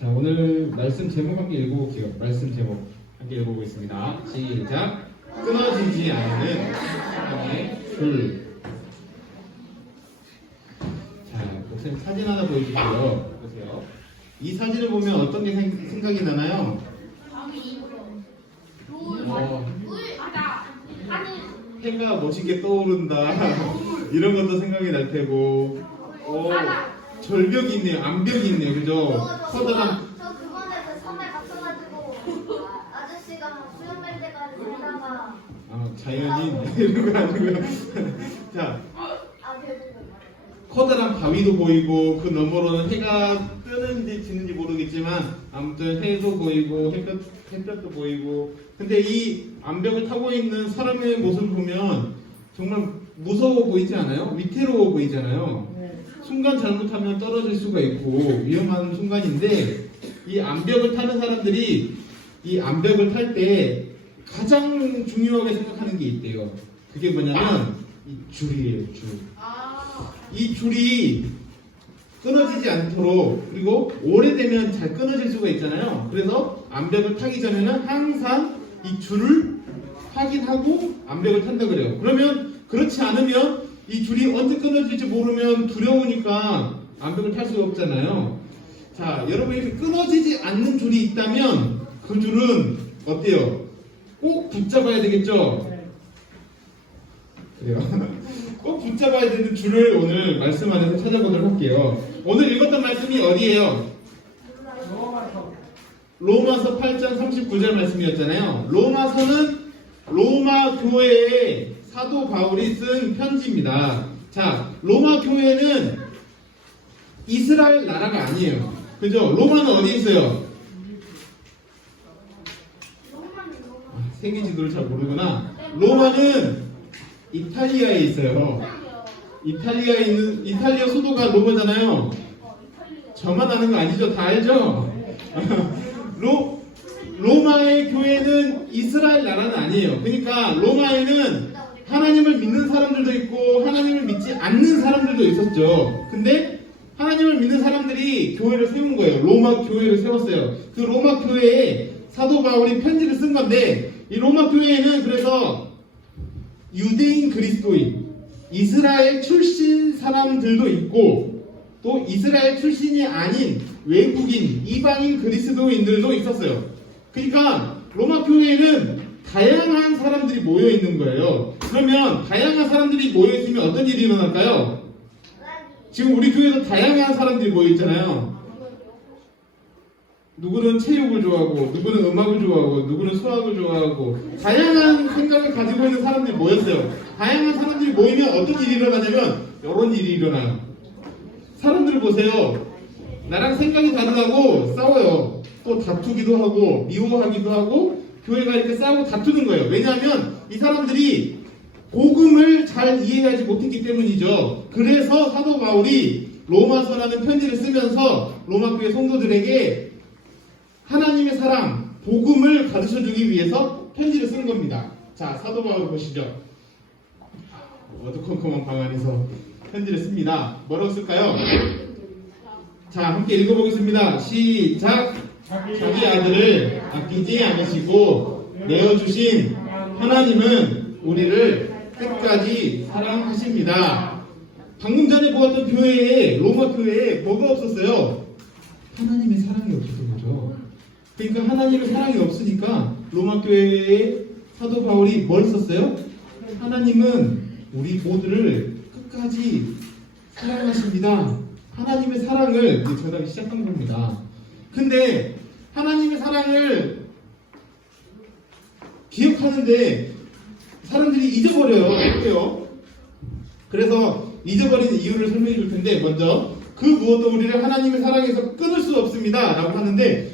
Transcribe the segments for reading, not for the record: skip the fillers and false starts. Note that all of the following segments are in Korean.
자, 오늘 말씀 제목 함께 읽어볼게요. 말씀 제목 함께 읽어보겠습니다. 시작. 끊어지지 않는 사랑의 줄. 자, 목사님 사진 하나 보여주세요. 보세요. 이 사진을 보면 어떤 게 생각이 나나요? 해가 멋있게 떠오른다. 이런 것도 생각이 날 테고. 절벽이 있네요. 암벽이 있네요. 그죠? 커다란. 저 그번에 그 섬에 갇혀가지고 아저씨가 수영할 때까지 살다가 자연인 이런 거 아니고요. 자, 배고파. 커다란 바위도 보이고 그 너머로는 해가 뜨는지 지는지 모르겠지만 아무튼 해도 보이고 햇볕도 보이고. 근데 이 암벽을 타고 있는 사람의 모습을 보면 정말 무서워 보이지 않아요? 위태로워 보이잖아요. 순간 잘못하면 떨어질 수가 있고 위험한 순간인데, 이 암벽을 타는 사람들이 이 암벽을 탈 때 가장 중요하게 생각하는 게 있대요. 그게 뭐냐면 이 줄이에요. 줄. 이 줄이 끊어지지 않도록, 그리고 오래되면 잘 끊어질 수가 있잖아요. 그래서 암벽을 타기 전에는 항상 이 줄을 확인하고 암벽을 탄다 그래요. 그러면 그렇지 않으면 이 줄이 언제 끊어질지 모르면 두려우니까 암벽을 탈 수가 없잖아요. 자, 여러분 이렇게 끊어지지 않는 줄이 있다면 그 줄은 어때요? 꼭 붙잡아야 되겠죠? 그래요. 꼭 붙잡아야 되는 줄을 오늘 말씀 안에서 찾아보도록 할게요. 오늘 읽었던 말씀이 어디예요? 로마서 8장 39절 말씀이었잖아요. 로마서는 로마 교회에 사도 바울이 쓴 편지입니다. 자, 로마 교회는 이스라엘 나라가 아니에요. 그죠? 로마는 어디에 있어요? 세계 지도를 잘 모르구나. 로마는 이탈리아에 있어요. 이탈리아에 있는, 이탈리아 수도가 로마잖아요. 저만 아는 거 아니죠? 다 알죠? 로마의 교회는 이스라엘 나라는 아니에요. 그러니까 로마에는 하나님을 믿는 사람들도 있고 하나님을 믿지 않는 사람들도 있었죠. 근데 하나님을 믿는 사람들이 교회를 세운 거예요. 로마 교회를 세웠어요. 그 로마 교회에 사도 바울이 편지를 쓴 건데, 이 로마 교회에는 그래서 유대인 그리스도인, 이스라엘 출신 사람들도 있고 또 이스라엘 출신이 아닌 외국인, 이방인 그리스도인들도 있었어요. 그러니까 로마 교회에는 다양한 사람들이 모여 있는 거예요. 그러면 다양한 사람들이 모여 있으면 어떤 일이 일어날까요? 지금 우리 교회도 다양한 사람들이 모여 있잖아요. 누구는 체육을 좋아하고, 누구는 음악을 좋아하고, 누구는 수학을 좋아하고, 다양한 생각을 가지고 있는 사람들이 모였어요. 다양한 사람들이 모이면 어떤 일이 일어나냐면 이런 일이 일어나요. 사람들을 보세요. 나랑 생각이 다르다고 싸워요. 또 다투기도 하고 미워하기도 하고, 교회가 이렇게 싸우고 다투는 거예요. 왜냐하면 이 사람들이 복음을 잘 이해하지 못했기 때문이죠. 그래서 사도 바울이 로마서라는 편지를 쓰면서 로마 교회 성도들에게 하나님의 사랑, 복음을 가르쳐주기 위해서 편지를 쓴 겁니다. 자, 사도 바울 보시죠. 어두컴컴한 방 안에서 편지를 씁니다. 뭐라고 쓸까요? 자, 함께 읽어보겠습니다. 시작! 자기 아들을 아끼지 않으시고 내어주신 하나님은 우리를 끝까지 사랑하십니다. 방금 전에 보았던 교회에, 로마 교회에 뭐가 없었어요? 하나님의 사랑이 없었던 거죠. 그러니까 하나님의 사랑이 없으니까 로마 교회에 사도 바울이 뭘 썼어요? 하나님은 우리 모두를 끝까지 사랑하십니다. 하나님의 사랑을 전하기 시작한 겁니다. 근데 하나님의 사랑을 기억하는데 사람들이 잊어버려요. 어때요? 그래서 잊어버리는 이유를 설명해 줄 텐데, 먼저 그 무엇도 우리를 하나님의 사랑에서 끊을 수 없습니다 라고 하는데,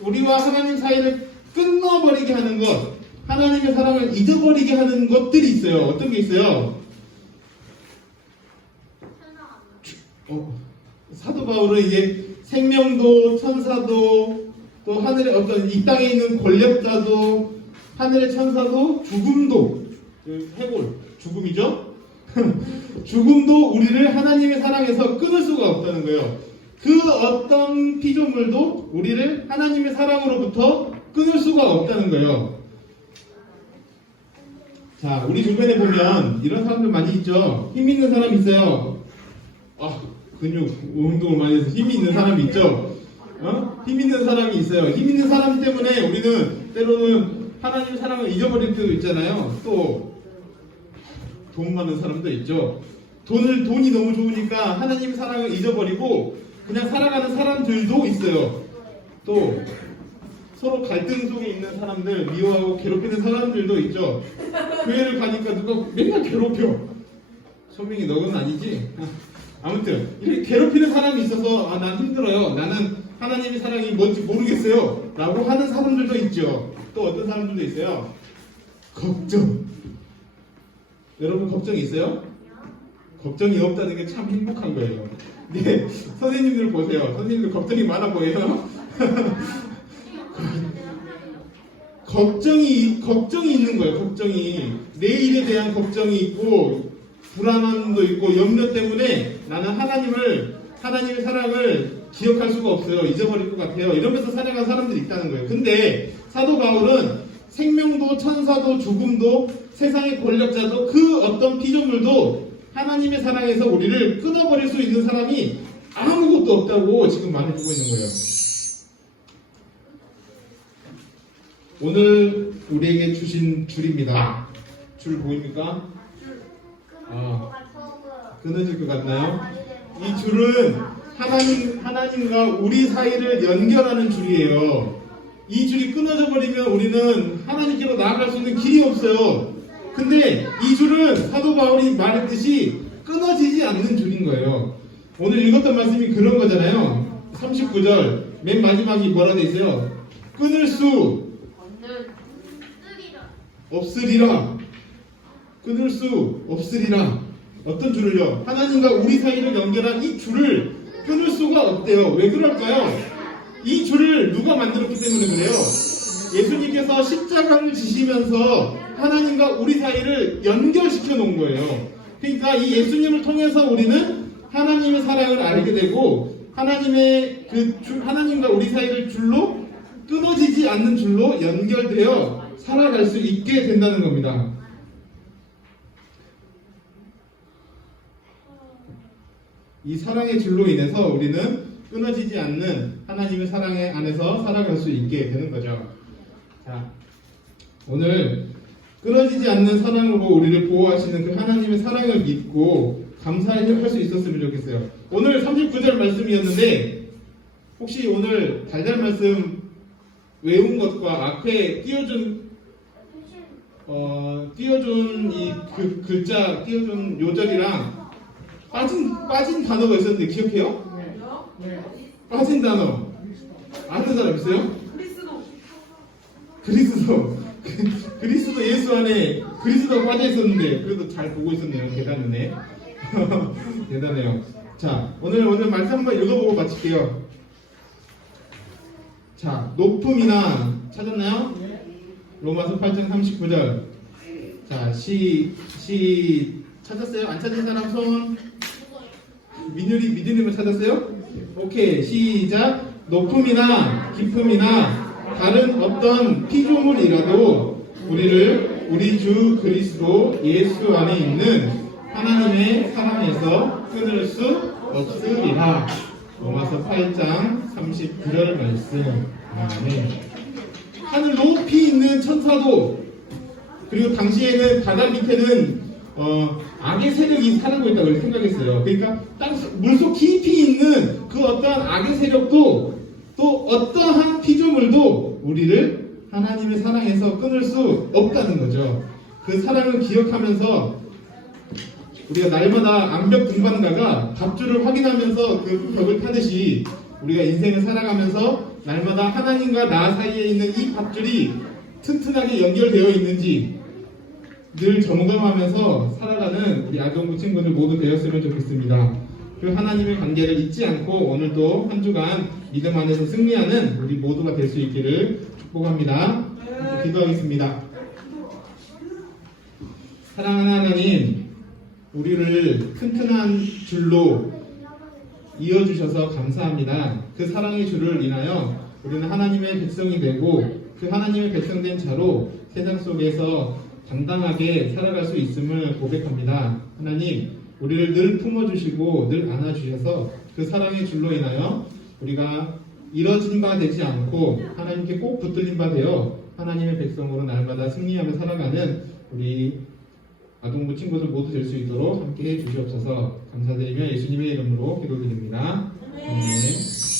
우리와 하나님 사이를 끊어버리게 하는 것, 하나님의 사랑을 잊어버리게 하는 것들이 있어요. 어떤 게 있어요? 사도 바울은 이제 생명도, 천사도, 또 하늘의 어떤 이 땅에 있는 권력자도, 하늘의 천사도, 죽음도, 해골, 죽음이죠? 죽음도 우리를 하나님의 사랑에서 끊을 수가 없다는 거예요. 그 어떤 피조물도 우리를 하나님의 사랑으로부터 끊을 수가 없다는 거예요. 자, 우리 주변에 보면 이런 사람들 많이 있죠. 힘 있는 사람 있어요. 근육 운동을 많이 해서 힘이 있는 사람이 있죠. 힘 있는 사람이 있어요. 힘 있는 사람 때문에 우리는 때로는 하나님의 사랑을 잊어버릴 때도 있잖아요. 또 돈 많은 사람도 있죠. 돈이 너무 좋으니까 하나님의 사랑을 잊어버리고 그냥 살아가는 사람들도 있어요. 또 서로 갈등 속에 있는 사람들, 미워하고 괴롭히는 사람들도 있죠. 교회를 가니까 누가 맨날 괴롭혀. 소명이 너는 아니지? 아무튼 이렇게 괴롭히는 사람이 있어서 난 힘들어요. 나는 하나님의 사랑이 뭔지 모르겠어요. 라고 하는 사람들도 있죠. 또 어떤 사람들도 있어요. 걱정. 여러분 걱정이 있어요? 걱정이 없다는 게 참 행복한 거예요. 네, 선생님들 보세요. 선생님들 걱정이 많아 보여요. 걱정이 있는 거예요. 걱정이 내일에 대한 걱정이 있고 불안함도 있고 염려 때문에 나는 하나님의 사랑을 기억할 수가 없어요. 잊어버릴 것 같아요. 이러면서 살아가는 사람들이 있다는 거예요. 근데 사도 바울은 생명도 천사도 죽음도 세상의 권력자도 그 어떤 피조물도 하나님의 사랑에서 우리를 끊어버릴 수 있는 사람이 아무것도 없다고 지금 말해주고 있는 거예요. 오늘 우리에게 주신 줄입니다. 줄 보입니까? 끊어질 것 같나요? 이 줄은 하나님과 우리 사이를 연결하는 줄이에요. 이 줄이 끊어져 버리면 우리는 하나님께로 나아갈 수 있는 길이 없어요. 근데 이 줄은 사도 바울이 말했듯이 끊어지지 않는 줄인 거예요. 오늘 읽었던 말씀이 그런 거잖아요. 39절 맨 마지막이 뭐라 돼 있어요? 끊을 수 없으리라. 끊을 수 없으리라. 어떤 줄을요? 하나님과 우리 사이를 연결한 이 줄을 끊을 수가 없대요. 왜 그럴까요? 이 줄을 누가 만들었기 때문에 그래요. 예수님께서 십자가를 지시면서 하나님과 우리 사이를 연결시켜 놓은 거예요. 그러니까 이 예수님을 통해서 우리는 하나님의 사랑을 알게 되고 하나님과 우리 사이를 줄로 끊어지지 않는 줄로 연결되어 살아갈 수 있게 된다는 겁니다. 이 사랑의 줄로 인해서 우리는 끊어지지 않는 하나님의 사랑 안에서 살아갈 수 있게 되는 거죠. 자, 오늘 끊어지지 않는 사랑으로 우리를 보호하시는 그 하나님의 사랑을 믿고 감사할 수 있었으면 좋겠어요. 오늘 39절 말씀이었는데 혹시 오늘 달달 말씀 외운 것과 앞에 띄워준 이 글자 띄워준 요절이랑 빠진 단어가 있었는데 기억해요? 네. 빠진 단어 아는 사람 있어요? 그리스도 예수 안에 그리스도가 빠져 있었는데 그래도 잘 보고 있었네요. 대단하네. 대단해요. 자, 오늘 말씀 한번 읽어보고 마칠게요. 자, 높음이나 찾았나요? 로마서 8장 39절. 자, 찾았어요? 안 찾은 사람 손. 민율이만 찾았어요? 오케이, 시작. 높음이나 깊음이나 다른 어떤 피조물이라도 우리 주 그리스도 예수 안에 있는 하나님의 사랑에서 끊을 수 없으리라. 로마서 8장 39절 말씀. 아멘. 하늘 높이 있는 천사도 그리고 당시에는 바다 밑에는 악의 세력이 살고 있다고 생각했어요. 그러니까 물속 깊이 있는 그 어떠한 악의 세력도 또 어떠한 피조물도 우리를 하나님의 사랑에서 끊을 수 없다는 거죠. 그 사랑을 기억하면서 우리가 날마다 암벽 등반가가 밧줄을 확인하면서 그 벽을 타듯이 우리가 인생을 살아가면서 날마다 하나님과 나 사이에 있는 이 밧줄이 튼튼하게 연결되어 있는지 늘 점검하면서 살아가는 우리 아동부 친구들 모두 되었으면 좋겠습니다. 그 하나님의 관계를 잊지 않고 오늘도 한 주간 믿음 안에서 승리하는 우리 모두가 될 수 있기를 축복합니다. 기도하겠습니다. 사랑하는 하나님, 우리를 튼튼한 줄로 이어주셔서 감사합니다. 그 사랑의 주를 인하여 우리는 하나님의 백성이 되고 그 하나님의 백성된 자로 세상 속에서 당당하게 살아갈 수 있음을 고백합니다. 하나님, 우리를 늘 품어주시고 늘 안아주셔서 그 사랑의 줄로 인하여 우리가 이뤄진 바 되지 않고 하나님께 꼭 붙들린 바 되어 하나님의 백성으로 날마다 승리하며 살아가는 우리 아동부 친구들 모두 될 수 있도록 함께 해 주시옵소서. 감사드리며 예수님의 이름으로 기도드립니다. 아멘.